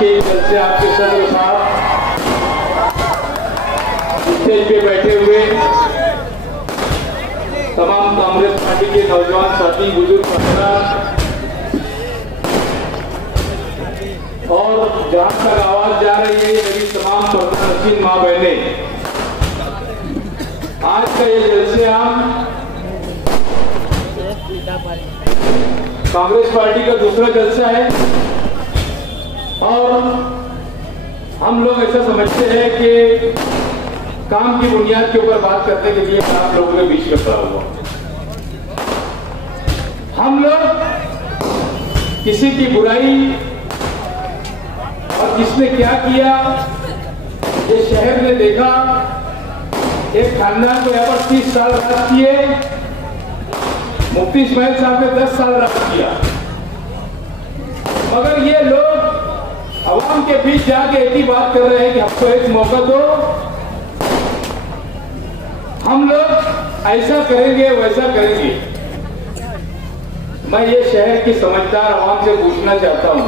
के जलसे आपके सदर साहब स्टेज पे बैठे हुए तमाम कांग्रेस पार्टी के नौजवान साथी, बुजुर्ग पत्रकार और जहां तक आवाज जा रही है मेरी तमाम प्रधानमंत्री मां बहने, आज का ये जलसे आम कांग्रेस पार्टी का दूसरा जलसा है और हम लोग ऐसा समझते हैं कि काम की बुनियाद के ऊपर बात करने के लिए आप लोगों के बीच में खड़ा हुआ। हम लोग किसी की बुराई और किसने क्या किया ये शहर ने देखा। एक खानदान को यहाँ पर 30 साल राज किए, मुफ्ती इस्माइल साहब ने 10 साल राज किया, मगर ये लोग अवाम के बीच जाके एक ही बात कर रहे हैं कि हमको एक मौका दो, हम लोग ऐसा करेंगे वैसा करेंगे। मैं ये शहर की समझदार अवाम से पूछना चाहता हूं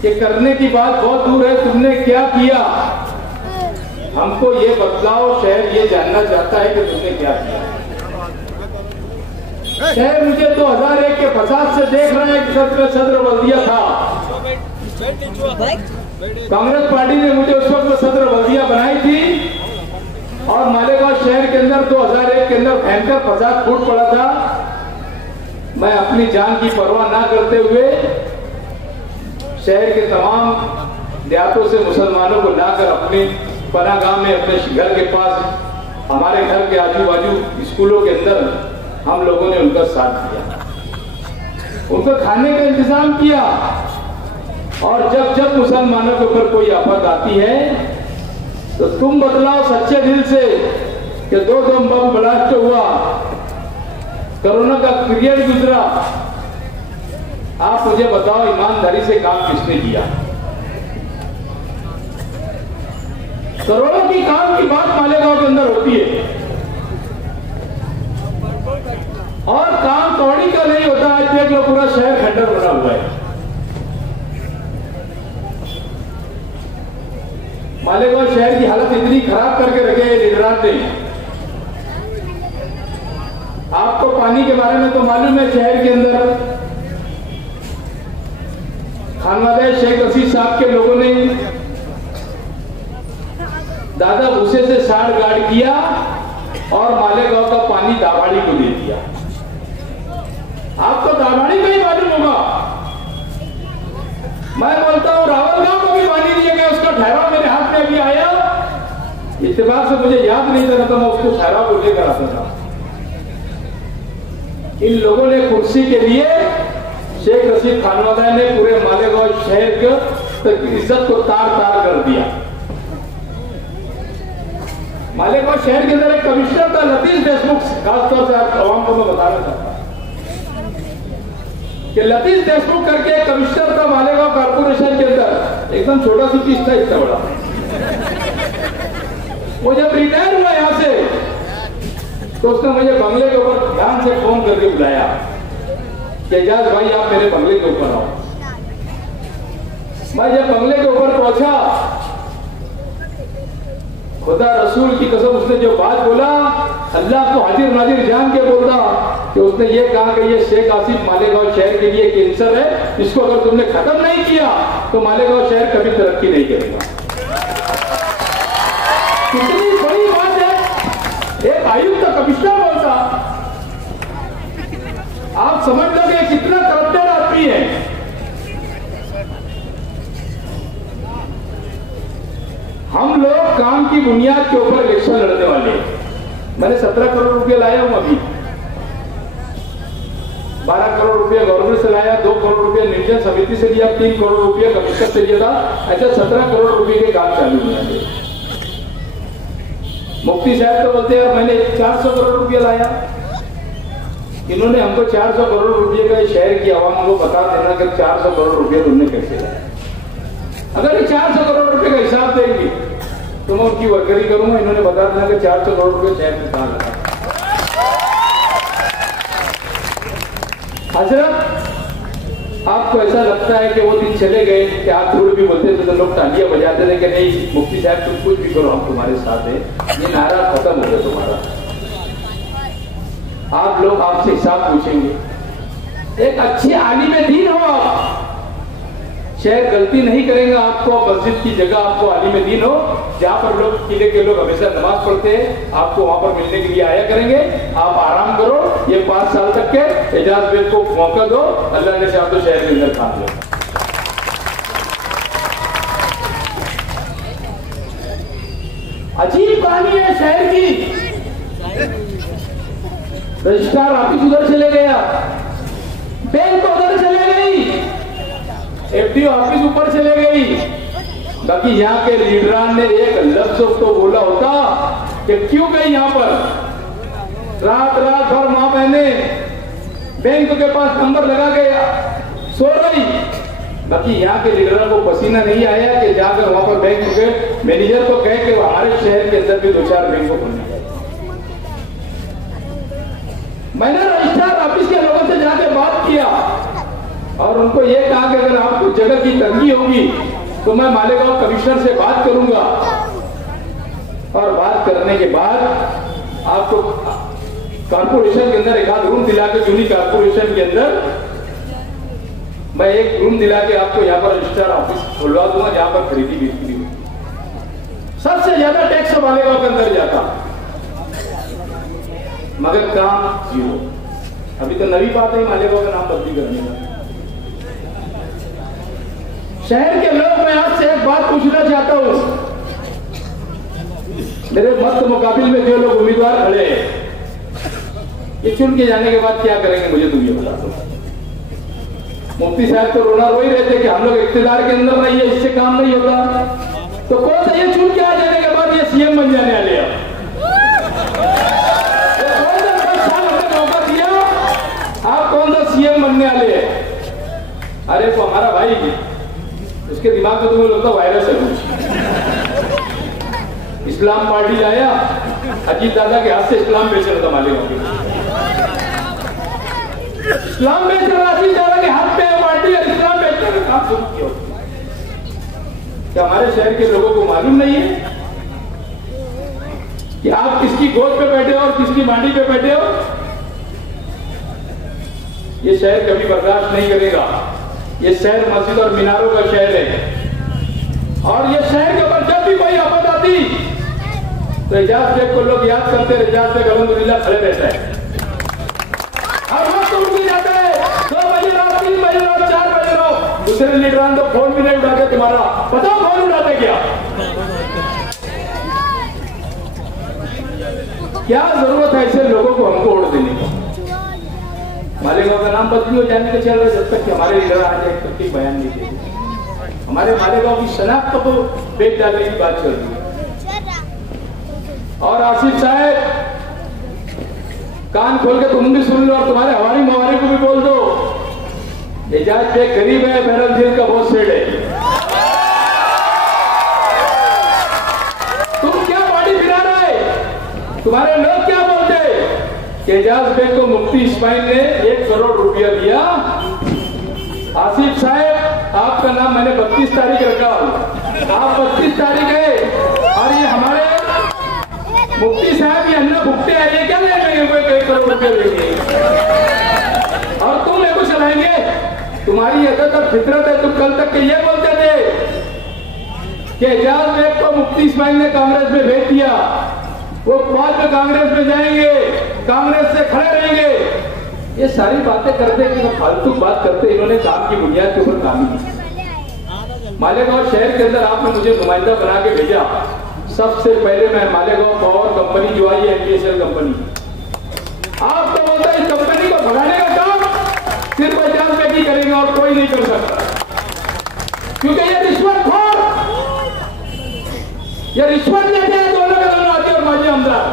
कि करने की बात बहुत दूर है, तुमने क्या किया हमको ये बदलाव शहर ये जानना चाहता है कि तुमने क्या किया। शहर मुझे 2001 के फसाद से देख रहे हैं कि सदर बल्दिया था। कांग्रेस पार्टी ने मुझे उस वक्त सदर बल्दिया बनाई थी और मालेगांव शहर के अंदर 2001 के अंदर भयंकर फसाद फूट पड़ा था। मैं अपनी जान की परवाह ना करते हुए शहर के तमाम देहातों से मुसलमानों को लाकर अपने पनागाह में, अपने घर के पास, हमारे घर के आजू बाजू स्कूलों के अंदर हम लोगों ने उनका साथ दिया, उनको खाने का इंतजाम किया। और जब जब मुसलमानों के ऊपर कोई आफत आती है तो तुम बतलाओ सच्चे दिल से कि 2 बम ब्लास्ट हुआ, कोरोना का पीरियड गुजरा, आप मुझे बताओ ईमानदारी से काम किसने किया? करोड़ों की काम की बात मालेगांव के अंदर होती है और काम कौड़ी का नहीं होता। आज देख लो पूरा शहर खंडर बना हुआ है। मालेगांव शहर की हालत इतनी खराब करके रखे हैं निगरान ने। आपको पानी के बारे में तो मालूम है, शहर के अंदर खानवादा शेख रशीद साहब के लोगों ने दादा भूसे से साड़ गाड़ किया और मालेगांव का पानी दाभाड़ी को दे दिया। आपको दाभाड़ी का ही मालूम होगा। मैं बोलता हूं रावलगांव को भी पानी दिया गया, उसका ठहराव मेरे हाथ में अभी आया। इत्तेफाक से मुझे याद नहीं था, मैं उसको ठहराव को लेकर आता था। इन लोगों ने कुर्सी के लिए शेख रशीद खानवादा ने पूरे मालेगांव शहर की इज्जत को तार तार कर दिया। मालेगांव शहर के अंदर एक कमिश्नर था लतीफ देशमुख, खासतौर से आप आवाम को मैं बताना चाहता हूं कि लतीफ देशमुख करके एक कमिश्नर था मालेगांव कारपोरेशन के अंदर, एकदम छोटा सी चीज था, इतना बड़ा। वो जब रिटायर हुआ यहां से तो उसने मुझे बंगले के ऊपर ध्यान से फोन करके बुलाया कि एजाज भाई आप मेरे बंगले के ऊपर आओ। मैं जब बंगले के ऊपर पहुंचा, खुदा रसूल की कसम उसने जो बात बोला, अल्लाह को हाजिर नाजिर जान के बोलता कि उसने ये कहा कि ये शेख आसिफ मालेगांव शहर के लिए कैंसर है, इसको अगर तुमने खत्म नहीं किया तो मालेगांव शहर कभी तरक्की नहीं करेगा। कितनी बड़ी बात है, एक आयुक्त का कमिश्नर बोलता। आप समझ लो कि कितना करप्टेड आदमी है। हम लोग काम की बुनियाद के ऊपर इलेक्शन लड़ने वाले हैं। मैंने 17 करोड़ रुपए लाया हूं, अभी 12 करोड़ रुपया गवर्नमेंट से लाया, 2 करोड़ रुपया नियोजन समिति से लिया, 3 करोड़ रुपया कमिश्नर से लिया था। अच्छा 17 करोड़ रुपए के काम चालू हुए। मुफ्ती साहब तो बोलते हैं मैंने 400 करोड़ रुपया लाया। इन्होंने हमको 400 करोड़ रुपए का शहर की आवाम को बता देना कि 400 करोड़ रुपया तुमने कैसे लाया। अगर ये 400 करोड़ रुपए का हिसाब देंगे तो मैं उनकी वर्करी करूंगा। इन्होंने बता देना कि 400 करोड़ रुपए शहर में कहां लगा। हजरत आपको ऐसा लगता है कि वो दिन चले गए कि आप थोड़ी भी बोलते थे तो लोग तालियां बजाते थे कि नहीं मुफ्ती साहब तुम कुछ भी करो हम तुम्हारे साथ हैं, ये नारा खत्म हो गया तुम्हारा। आप लोग आपसे हिसाब पूछेंगे। एक अच्छे आलिम दीन हो आप, शहर गलती नहीं करेंगे आपको, मस्जिद की जगह आपको आलिम दीन हो जहां पर लोग किले के लोग हमेशा नमाज पढ़ते हैं, आपको वहां पर मिलने के लिए आया करेंगे। आप आराम करो, ये 5 साल तक के एजाज बेग को मौका दो, अल्लाह ने चाहा तो शहर के अंदर काम लो। अजीब कहानी है शहर की। रजिस्ट्रार ऑफिस उधर चले गया, बैंक उधर चले गई, एफडीओ ऑफिस ऊपर चले गई, बाकी यहाँ के लीडरान ने एक लफ्ज तो बोला होता कि क्यों गई यहाँ पर, रात रात भर मां बहने बैंक के पास नंबर लगा के सो रही, बाकी यहाँ के लीडरों को पसीना नहीं आया कि जाकर वहां पर बैंक के मैनेजर को कहे कि हमारे शहर के अंदर भी 2-4 बैंक को खोलना है। मैंने रजिस्ट्रार ऑफिस के लोगों से जाके बात किया और उनको यह कहा कि अगर आपको जगह की तंगी होगी तो मैं मालेगांव कमिश्नर से बात करूंगा, और बात करने के बाद आपको कारपोरेशन के अंदर एक आध रूम दिला के, जूनी कारपोरेशन के अंदर मैं एक रूम दिला के आपको यहाँ पर रजिस्ट्रार ऑफिस खुलवा दूंगा जहां पर खरीदी बिक्री हो। सबसे ज्यादा टैक्स मालेगांव के अंदर जाता, मगर काम जीरो। अभी तो नई बात है मालेगांव का नाम बदली करने का। शहर के लोग, मैं आपसे एक बात पूछना चाहता हूं, मेरे मस्त मुकाबिल में जो लोग उम्मीदवार खड़े हैं, ये चुन के जाने के बाद क्या करेंगे मुझे तुम ये बता दो। मुफ्ती साहब तो रोना रो ही रहे थे कि हम लोग इख्तियार के अंदर नहीं है, इससे काम नहीं होता, तो कौन सा ये चुन के आ जाने के बाद ये सीएम बन जाने वाले हैं। आप कौन सा सीएम बनने वाले हैं? अरे तो हमारा भाई, उसके दिमाग में तुम्हें लगता वायरस है कुछ। इस्लाम पार्टी लाया, अजीत दादा के हाथ से इस्लाम बेच रहा था मालेगांव में, इस्लाम बेच रहा अजीत दादा के हाथ में पार्टी और इस्लाम बेचने का काम शुरू किया। क्या हमारे शहर के लोगों को मालूम नहीं है कि आप किसकी गोद पे बैठे हो और किसकी मांडी पे बैठे हो? ये शहर कभी बर्दाश्त नहीं करेगा। ये शहर मस्जिद और मीनारों का शहर है, और ये शहर के ऊपर जब भी कोई आफत आती तो एजाज बेग को लोग याद करते हैं। एजाज बेग अल्हम्दुलिल्लाह खड़े रहता है, हर वक्त उठ भी जाता है, 2 बजे रात, 3 बजे रात, 4 बजे रात। दूसरे लीडरान तो फोन भी नहीं उठाते, तुम्हारा बताओ फोन उठाते क्या जरूरत है ऐसे लोगों को हमको वोट देने की? मालेगांव का नाम बदली हो जाने के चल रहे, जब तक कि हमारे लीडर आ जाए तब तक बयान नहीं देते। हमारे मालेगांव की शनाख्त को बेच डालने की बात चल रही है। और आसिफ साहब, कान खोल के तुम भी सुन लो और तुम्हारे हमारी मवारी को भी बोल दो, एजाज बेग गरीब है, बहरल जेल का बहुत सेठ है। तुम क्या पार्टी फिरा रहे? तुम्हारे लोग क्या बोलते? एजाज बेग को मुफ्ती इस्माइल ने 1 करोड़ रुपया दिया। आसिफ साहब, आपका नाम मैंने 32 तारीख रखा, आप 32 तारीख है, और ये हमारे मुफ्ती साहब ये अन्ना भुगते हैं, ये क्या ले लेंगे? 1 करोड़ रुपया लेंगे और तुम मेरे को चलाएंगे? तुम्हारी अदत और फितरत है। तुम कल तक के ये बोलते थे कि एजाज बेग को मुफ्ती इस्माइल ने कांग्रेस में भेज दिया, वो बाद में कांग्रेस में जाएंगे, कांग्रेस से खड़े रहेंगे। ये सारी बातें करते हैं, फालतू बात करते। इन्होंने काम की बुनियाद के ऊपर काम किया। मालेगांव शहर के अंदर आपने मुझे नुमाइंदा बना के भेजा। सबसे पहले मैं मालेगांव पावर कंपनी जो आई है, एमपीएसएल कंपनी, आप तो बोलते इस कंपनी को भगाने का काम सिर्फ एजाज बेग ही करेंगे और कोई नहीं कर सकता, क्योंकि ये रिश्वतखोर, ये रिश्वत लेते हैं दोनों के दोनों आते और माजी आमदार।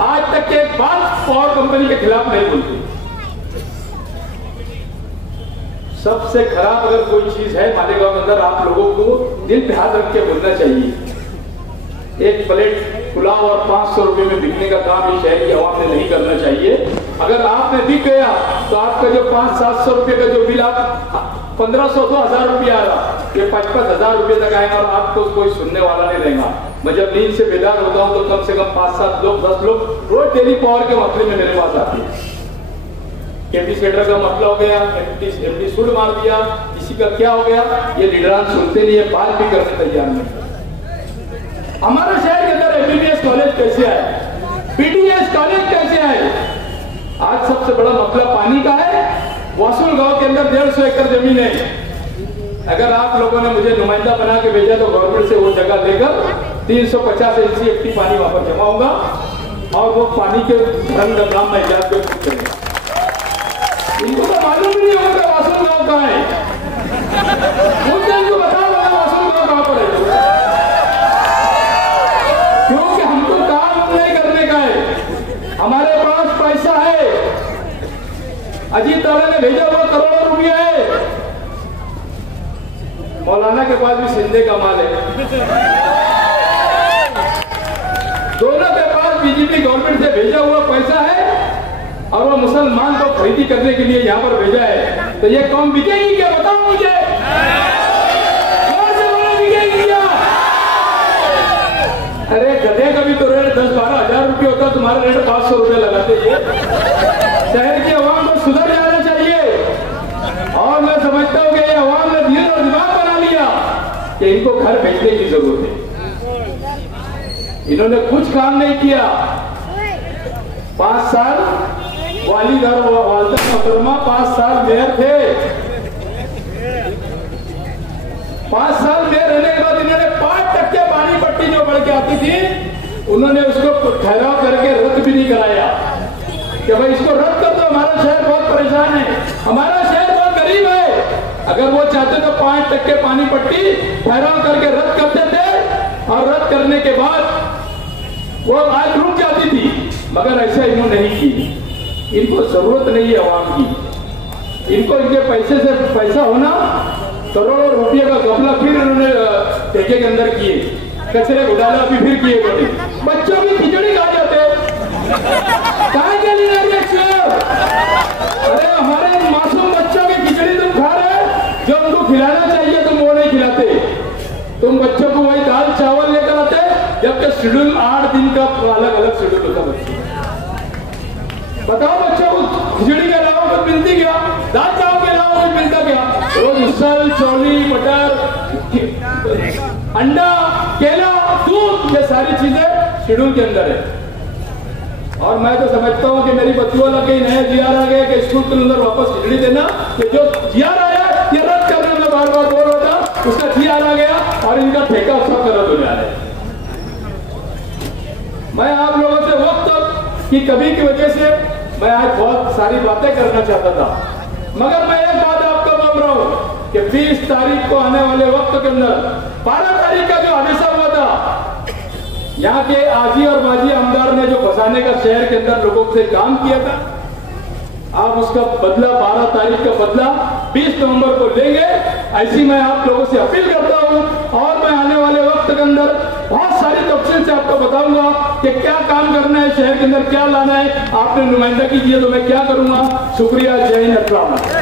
आज तक के एक बात पावर कंपनी के खिलाफ नहीं बोलते। सबसे खराब अगर कोई चीज है मालेगांव के अंदर, आप लोगों को दिल पे हाथ रख के बोलना चाहिए, एक प्लेट पुलाव और 500 रुपए में बिकने का काम इस शहर की आवाम ने नहीं करना चाहिए। अगर आपने दिख गया तो आपका जो 500-700 रुपए का जो बिल आप 1500-2000 रुपया आ रहा, ये 55,000 रुपये तक आएगा और आपको कोई सुनने वाला नहीं रहेगा। मैं जब नींद से बेदार होता हूँ तो कम से कम 5-7 लोग 10 लोग रोज डेली पावर के मसले में मेरे पास आते हैं। कैपेसिटर का मसला हो गया, एमडी सूट मार दिया, किसी का क्या हो गया, ये लीडरान सुनते नहीं है, बात भी करने तैयार नहीं। हमारे शहर के अंदर एमबीबीएस कॉलेज कैसे आए, पीडीएस कॉलेज कैसे आए? आज सबसे बड़ा मसला पानी का है। वासुल गांव के अंदर 150 एकड़ जमीन है। अगर आप लोगों ने मुझे नुमाइंदा बना के भेजा तो गवर्नमेंट से वो जगह लेकर 350 एनसीएफटी पानी वहां पर जमा होगा और वो पानी के रंग बदलाव में इलाज में करेगा। इनको तो मालूम ही नहीं होगा वासुल गांव कहाँ है। मुझे इनको बताओ वासुल गांव कहाँ पर है, क्योंकि हमको काम नहीं करने का है। हमारे पास पैसा है, अजीत दादा ने भेजा हुआ करोड़ों रुपया है, मौलाना के पास भी सिंधे का माल है, दोनों के पास बीजेपी गवर्नमेंट से भेजा हुआ पैसा है और वो मुसलमान को खरीदी करने के लिए यहाँ पर भेजा है। तो ये कौम बिकेगी क्या, बताओ मुझे, बिकेगी क्या? अरे गधे का भी तो रेट 10-12 हजार रुपये होता, तुम्हारा रेट 500 रुपये लगाते ये। शहर की आवाम को सुधर जाना चाहिए और मैं समझता हूँ कि ये आवाम ने दिल और दिमाग बना लिया कि इनको घर भेजने की जरूरत है। इन्होंने कुछ काम नहीं किया। 5 साल वालिदार वालदा मोहतरमा 5 साल मेयर थे। 5 साल मेयर रहने के बाद इन्होंने 5% पानी पट्टी जो बढ़ के आती थी उन्होंने उसको ठहराव करके रद्द भी नहीं कराया कि भाई इसको रद्द कर दो, हमारा शहर बहुत परेशान है, हमारा शहर बहुत गरीब है। अगर वो चाहते तो 5% पानी पट्टी ठहराव करके रद्द करते थे और रद्द करने के बाद वो आज रुक जाती थी, मगर ऐसा इन्होंने नहीं की। इनको जरूरत नहीं है आवाम की, इनको इनके पैसे से पैसा होना, करोड़ों रुपये का गमला फिर इन्होंने ठेके के अंदर किए, कचरे घोटाला भी फिर किए बड़े। बच्चों की खिचड़ी खा जाते, कहाँ के लिए? अरे हमारे मासूम बच्चों की खिचड़ी तुम खा रहे, जो उनको खिलाना चाहिए तुम वो नहीं खिलाते। तुम बच्चों को वही दाल चावल लेकर आते, जबकि शेड्यूल 8 दिन का अलग अलग शेड्यूल होता बच्चे। बताओ बच्चों को खिचड़ी के अलावा कुछ मिलती क्या, दाल चावल के अलावा कुछ मिलता क्या? रोज उसल, चौली, मटर, अंडा, केला, दूध, ये सारी चीजें शेड्यूल के अंदर है। और मैं तो समझता हूँ कि मेरी बच्चों लगे नया जीआर आ गया कि स्कूल के अंदर वापस खिचड़ी देना, कि जो जीआर आया ये रद्द करने में बार बार बोल होता, उसका जीआर आ गया और इनका ठेका सब रद्द हो जा रहा है। मैं आप लोगों से वक्त की कमी की वजह से मैं आज बहुत सारी बातें करना चाहता था, मगर मैं एक बात आपको बोल रहा हूँ कि 20 तारीख को आने वाले वक्त के अंदर 12 तारीख का जो हादसा हुआ था, यहाँ के आजी और माजी आमदार ने जो फंसाने का शहर के अंदर लोगों से काम किया था, आप उसका बदला 12 तारीख का बदला 20 नवंबर को लेंगे, ऐसी मैं आप लोगों से अपील करता हूं। और मैं आने वाले वक्त के अंदर बहुत सारी तफसील से आपको बताऊंगा कि क्या काम करना है, शहर के अंदर क्या लाना है। आपने नुमाइंदा कीजिए तो मैं क्या करूंगा। शुक्रिया, जय हिंद, अस्सलाम वालेकुम।